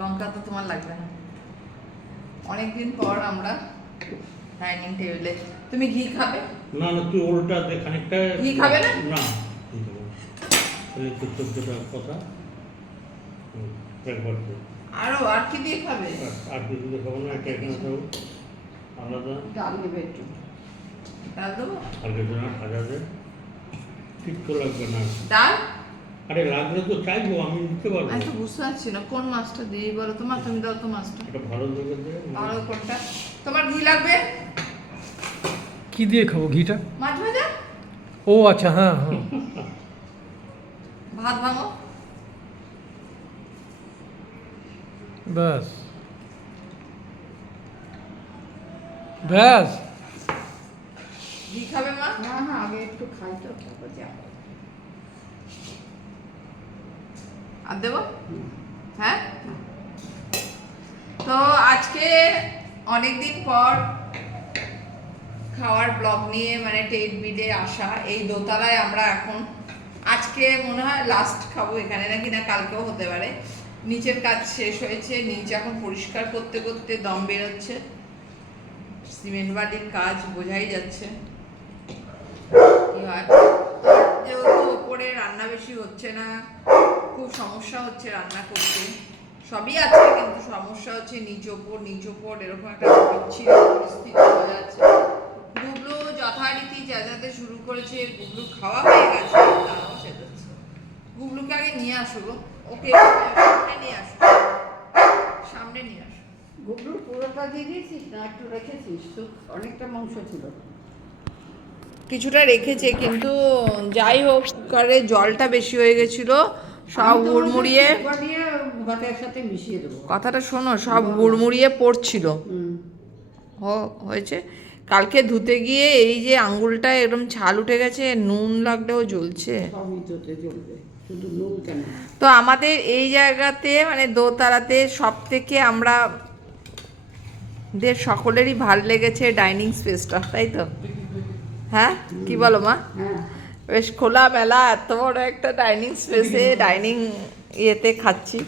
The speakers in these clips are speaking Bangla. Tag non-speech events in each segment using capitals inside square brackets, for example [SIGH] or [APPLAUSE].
লঙ্কা তো তোমার লাগবে না। অনেকদিন পর আমরা ডাইনিং টেবিলে। তুমি ঘি খাবে? না না তুই ওলটা খানিকটা। ঘি খাবে না? না তো কথা। আরও আর কি দিয়ে খাবে? আর- কিছু তো খাব না এটা এখানে খাব। আলাদা। ডাল নেবে একটু। ডাল দেবো? আর কিছু না ভাজা দে। কিচ্ছু লাগবে না। ডাল? আরে লাগলে তো চাইব আমি নিতে পারব আমি তো বুঝতে পারছি না কোন মাছটা দিই বলো তোমার তুমি দাও তো মাছটা। এটা ভালো দেখে দে। আর কোনটা। তোমার ঘি লাগবে? কি দিয়ে খাব ঘিটা? মাছ ভাজা? ও আচ্ছা হ্যাঁ হ্যাঁ। ভাত ভাঙো। ব্যাস। ব্যাস। ঘি খাবে মা? না না আগে একটু খাই তো তারপর যাব। আর দেবো? হ্যাঁ? তো আজকে অনেকদিন পর খাওয়ার ব্লগ নিয়ে মানে টেট বিডে আসা এই দোতলায় আমরা এখন আজকে মনে হয় লাস্ট খাব এখানে নাকি না কালকেও হতে পারে। নিচের কাজ শেষ হয়েছে নিচে এখন পরিষ্কার করতে করতে দম বেরোচ্ছে। সিমেন্ট বালির কাজ বোঝাই যাচ্ছে। কি হয়? যেহেতু ওপরে রান্না বেশি হচ্ছে না খুব সমস্যা হচ্ছে রান্না করতে। সবই আছে কিন্তু সমস্যা হচ্ছে নিচ ওপর নিচ ওপর এরকম একটা বিচ্ছিন্ন পরিস্থিতি হয়ে যাচ্ছে। গুবলু যথারীতি চেঁচাতে শুরু করেছে গুবলু খাওয়া হয়ে গেছে তারাও চেঁচাচ্ছে গুবলুকে আগে নিয়ে আসো গো ওকে সামনে নিয়ে আসো। সামনে নিয়ে আসো। গুবলুর পুরোটা দিয়ে দিয়েছিস না একটু রেখেছিস? তো অনেকটা মাংস ছিল। কিছুটা রেখেছে কিন্তু যাই হোক জলটা বেশি হয়ে গেছিল। সব হুড়মুড়িয়ে সাথে মিশিয়ে দেবো। কথাটা শোনো সব হুড়মুড়িয়ে পড়ছিল। হয়েছে। কালকে ধুতে গিয়ে এই যে আঙ্গুলটা এরকম ছাল উঠে গেছে নুন লাগলেও জ্বলছে। তো আমাদের এই জায়গাতে মানে দোতলাতে সব থেকে আমরা দের সকলেরই ভালো লেগেছে ডাইনিং স্পেসটা তাই তো? হ্যাঁ? কি বলো মা? হ্যাঁ। বেশ খোলা মেলা এত বড় একটা ডাইনিং স্পেসে [LAUGHS] ডাইনিং ইয়েতে খাচ্ছি।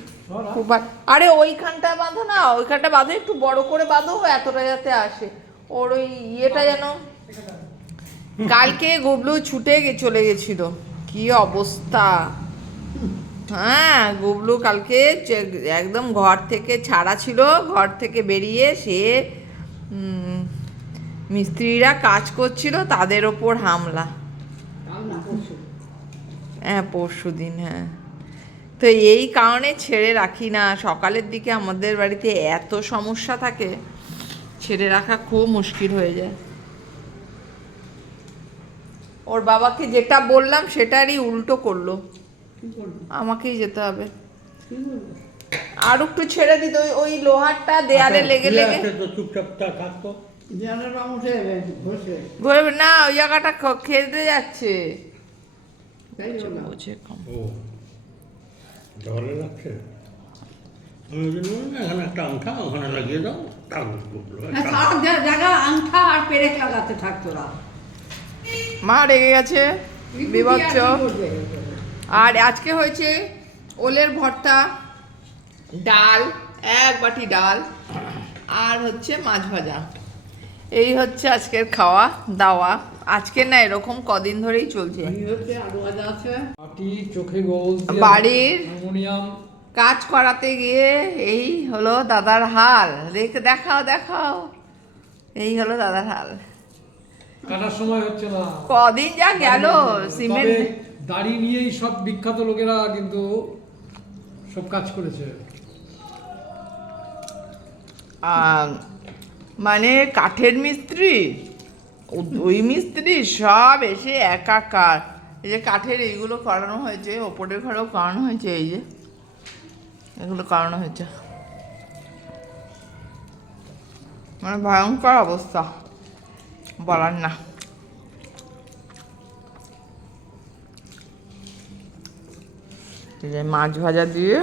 খুব আরে ওইখানটা বাঁধো না ওইখানটা বাঁধো একটু বড় করে বাঁধো এতটা যাতে আসে। ওর ওই ইয়েটা যেন কালকে গুবলু ছুটে চলে গেছিল। কি অবস্থা? হ্যাঁ গুবলু কালকে একদম ঘর থেকে ছাড়া ছিল ঘর থেকে বেরিয়ে সে মিস্ত্রিরা কাজ করছিল তাদের ওপর হামলা। হ্যাঁ পরশু দিন হ্যাঁ। তো এই কারণে ছেড়ে রাখি না। সকালের দিকে আমাদের বাড়িতে এত সমস্যা থাকে ছেড়ে রাখা খুব মুশকিল হয়ে যায়। ওর বাবাকে যেটা বললাম সেটারই উল্টো করল। আমাকেই যেতে হবে। আর একটু ছেড়ে দিত ওই ওই লোহারটা দেয়ালে আচ্ছা, লেগে লেগে। না ওই জায়গাটা খেতে যাচ্ছে। তাই বোঝে কম জলে লাগছে আমি ওই এখানে একটা আংটা ওখানে লাগিয়ে দাও হ্যাঁ, সারা জায়গা আংটা আর থাকতো না মা রেগে গেছে বিভৎস। আর আর আজকে হয়েছে ওলের ভর্তা ডাল এক বাটি ডাল আর হচ্ছে মাছ ভাজা। এই হচ্ছে আজকের খাওয়া দাওয়া। আজকের না এরকম কদিন ধরেই চলছে। বাড়ির কাজ করাতে গিয়ে এই হলো দাদার হাল। দেখে দেখাও দেখাও। এই হলো দাদার হাল। কাটার সময় হচ্ছে না। কদিন যা গেল সিমেন্ট। দাড়ি নিয়েই সব বিখ্যাত লোকেরা কিন্তু সব কাজ করেছে। মানে কাঠের মিস্ত্রি? ওই মিস্ত্রি সব এসে একাকার। এই যে কাঠের এইগুলো করানো হয়েছে, ওপরের ঘরেও করানো হয়েছে, এই যে এগুলো করানো হয়েছে। মানে ভয়ঙ্কর অবস্থা, বলার না। মাছ ভাজা দিয়ে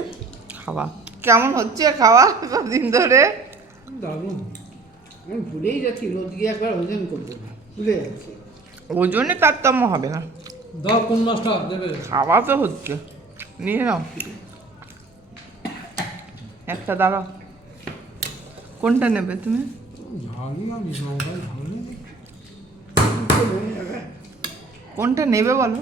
খাওয়া। কেমন হচ্ছে খাওয়া কদিন ধরে? দারুণ। আমি ভুলেই যাচ্ছি, রোদ গিয়ে একবার ওজন করব। ভুলে যাচ্ছি ওজনে তারতম্য হবে না। দাও কোন মাছটা দেবে। খাওয়া তো হচ্ছে। নিয়ে নাও। একটা দাঁড়াও। কোনটা নেবে তুমি? কোনটা নেবে বলো?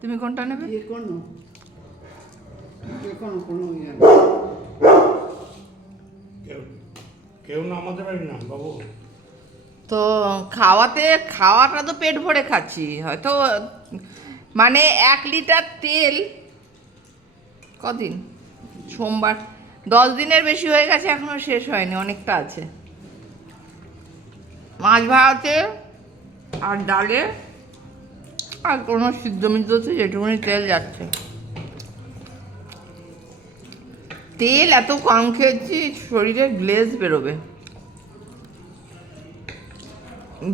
তুমি কোনটা নেবে? কোনো কোনো কোনো ইয়ে। নেই। তো খাওয়াতে, খাওয়াটা তো পেট ভরে খাচ্ছি। হয়তো মানে এক লিটার তেল কদিন? সোমবার। দশ দিনের বেশি হয়ে গেছে, এখনও শেষ হয়নি, অনেকটা আছে। মাছ ভাড়াতে আর ডালে আর কোনো সিদ্ধ মিদ্ধতে যেটুকুনি তেল যাচ্ছে। তেল এত কম খেয়েছি শরীরে গ্লেজ বেরোবে।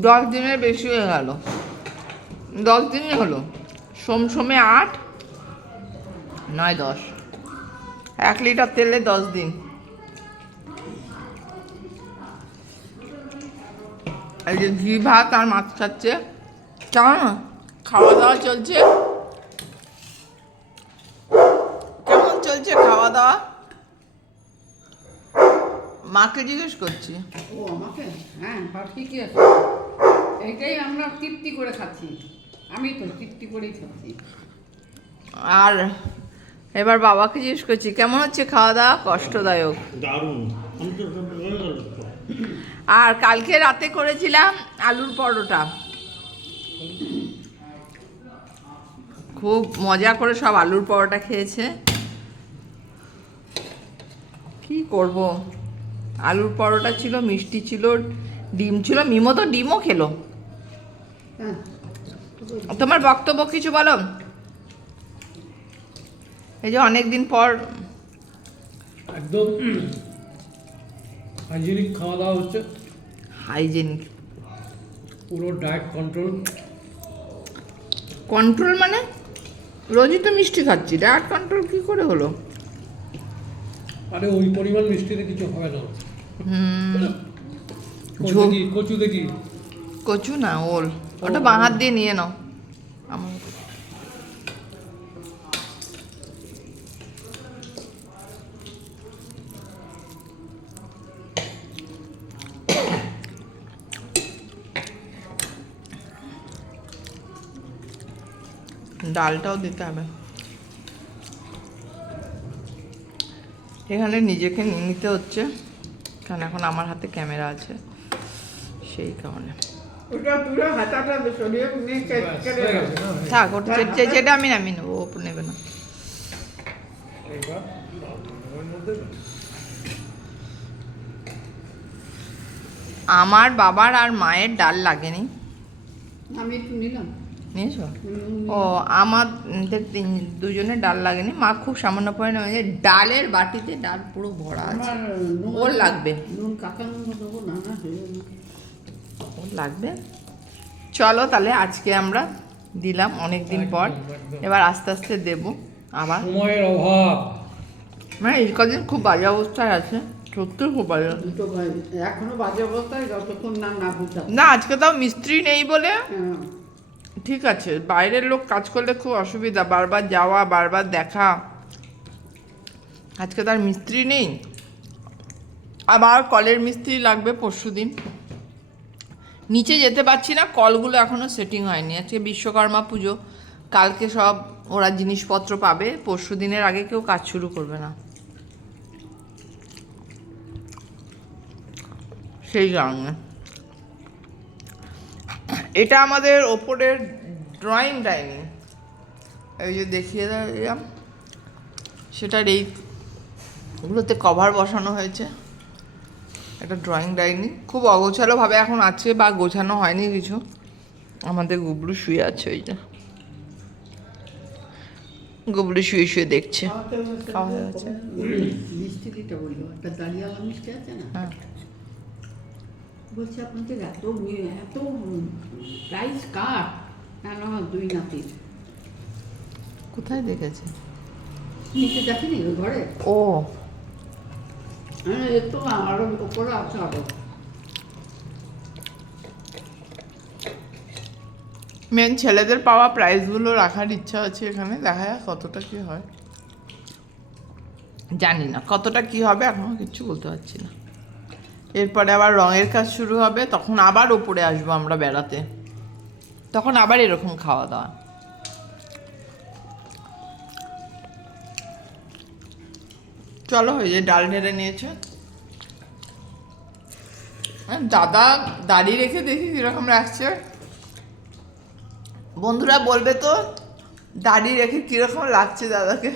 দশ দিনের বেশি হয়ে গেল। দশ দিনই হলো। সোম সোমে আট, নয় দশ। এক লিটার তেলে দশ দিন। এই যে ঘি ভাত আর মাছ খাচ্ছে। কেমন? খাওয়া দাওয়া চলছে কেমন চলছে খাওয়া দাওয়া মাকে জিজ্ঞেস করছি। ও আমাকে? হ্যাঁ আর কি কি আছে। এইটাই আমরা তৃপ্তি করে খাচ্ছি। আমি তো তৃপ্তি করেই খাচ্ছি। আর এবার বাবাকে জিজ্ঞেস করছি কেমন হচ্ছে খাওয়া দাওয়া? কষ্টদায়ক। দারুণ। আর কালকে রাতে করেছিলাম আলুর পরোটা। খুব মজা করে সব আলুর পরোটা খেয়েছে। কি করব? আলুর পরোটা ছিল মিষ্টি ছিল ডিম ছিল মিমো তো ডিমও খেলো। হ্যাঁ। তোমার বক্তব্য কিছু বলো? এই যে অনেক দিন পর একদম হাইজেনিক খাওয়া দাওয়া হচ্ছে। হাইজেনিক পুরো ডায়েট কন্ট্রোল কন্ট্রোল মানে? রোজই তো মিষ্টি খাচ্ছি ডায়েট কন্ট্রোল কি করে হলো? আরে ওই পরিমাণ মিষ্টিতে কিছু হবে না। কচু দেখি কচু না ওল। ওটা বাঁ হাত দিয়ে নিয়ে নাও। আমার ডালটাও দিতে হবে। এখানে নিজেকে নিয়ে নিতে হচ্ছে। কারণ এখন আমার হাতে ক্যামেরা আছে সেই কারণে? থাক ওটা যেটা আমি নামিয়ে নেব ও নেবে না? আমার বাবার আর মায়ের ডাল লাগেনি। আমি একটু নিলাম। নিয়েছো? ও আমাদের তিন- দুজনের ডাল লাগেনি। মা খুব সামান্য পরিমাণে ডালের বাটিতে ডাল পুরো ভরা আছে। ওর লাগবে। ওর লাগবে। চলো তাহলে আজকে আমরা দিলাম অনেক দিন পর। এবার আস্তে আস্তে দেব আবার। সময়ের অভাব। মানে এই কদিন খুব বাজে অবস্থায় আছে। সত্যি খুব বাজে। দুটো ভাই এখনও বাজে অবস্থায় যতক্ষণ না না আজকে তাও মিস্ত্রি নেই বলে। হ্যাঁ। ঠিক আছে, বাইরের লোক কাজ করলে খুব অসুবিধা, বারবার যাওয়া, বারবার দেখা। আজকে তার মিস্ত্রি নেই। আবার কলের মিস্ত্রি লাগবে পরশু দিন। নিচে যেতে পারছি না, কলগুলো এখনও সেটিং হয়নি। আজকে বিশ্বকর্মা পুজো, কালকে সব ওরা জিনিসপত্র পাবে, পরশু দিনের আগে কেউ কাজ শুরু করবে না। সেই কারণে। এটা আমাদের ওপরের ড্রয়িং ডাইনিং এই যে দেখিয়ে দিলাম। সেটার এই ওগুলোতে কভার বসানো হয়েছে। একটা ড্রয়িং ডাইনিং খুব অগোছালোভাবে এখন আছে বা গোছানো হয়নি কিছু। আমাদের গুবলু শুয়ে আছে ওই যে। গুবলু শুয়ে শুয়ে দেখছে। খাওয়া হয়ে গেছে। মিষ্টি দিতে বলল একটা দাঁড়িয়ালা মিষ্টি আছে না হ্যাঁ বলছে আপনাদের এত এত প্রাইস কার না না দুই নাতির? কোথায় দেখেছে? নিচে দেখেনি ওই ঘরে? ও। হ্যাঁ এর তো আরও ওপরে আছে আরও। মেন ছেলেদের পাওয়া প্রাইজগুলো রাখার ইচ্ছা আছে এখানে দেখা যাক কতটা কি হয়। জানি না কতটা কি হবে এখনও কিচ্ছু বলতে পারছি না। এরপরে আবার রঙের কাজ শুরু হবে, তখন আবার ওপরে আসব আমরা বেড়াতে। তখন আবার এরকম খাওয়া দাওয়া। চলো এই যে ডাল ঢেলে নিয়েছে। আর দাদা দাড়ি রেখে দেখি কীরকম রাখছে বন্ধুরা বলবে তো, দাড়ি রেখে কীরকম লাগছে দাদাকে?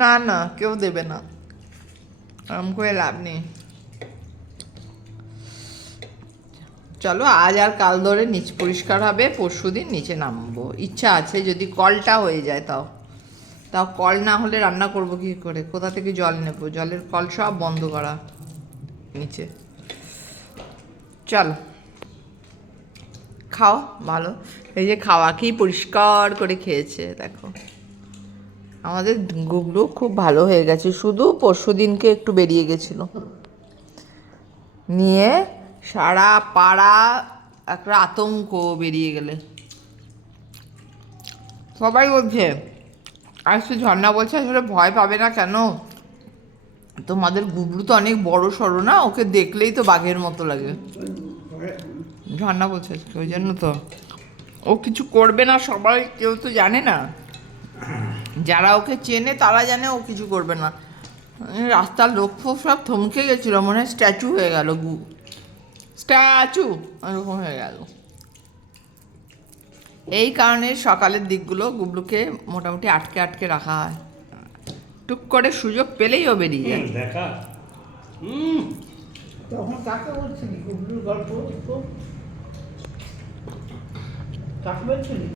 না না, কেউ দেবে না। আরাম করে লাভ নেই। চলো, আজ আর কাল ধরে নিচ পরিষ্কার হবে, পরশু দিন নিচে নামবো। ইচ্ছা আছে যদি কলটা হয়ে যায় তাও। তাও কল না হলে রান্না করব কি করে? কোথা থেকে জল নেব? জলের কল সব বন্ধ করা নিচে। চল। খাও, ভালো। এই যে খাওয়া কি পরিষ্কার করে খেয়েছে, দেখো। আমাদের গুগলু খুব ভালো হয়ে গেছে। শুধু পরশু দিনকে একটু বেরিয়ে গেছিল। নিয়ে সারা পাড়া একটা আতঙ্ক বেরিয়ে গেলে। সবাই বলছে, আর সে ঝর্ণা বলছে, আসলে ভয় পাবে না কেন? তোমাদের গুবলু তো অনেক বড় সড়ো না? ওকে দেখলেই তো বাঘের মতো লাগে। ঝর্ণা বলছে, ওই জন্য তো। ও কিছু করবে না সবাই, কেউ তো জানে না। যারা ওকে চেনে তারা জানে ও কিছু করবে না। রাস্তার লোক সব থমকে গেছিল মনে হয় স্ট্যাচু হয়ে গেল গু। স্ট্যাচু এরকম হয়ে গেল। এই কারণে সকালের দিকগুলো গুবলুকে মোটামুটি আটকে আটকে রাখা হয়। টুক করে সুযোগ পেলেই ও বেরিয়ে যায়। দেখা। তখন কাকে বলছিলি? গুবলুর গল্প কাকে বলছিলি?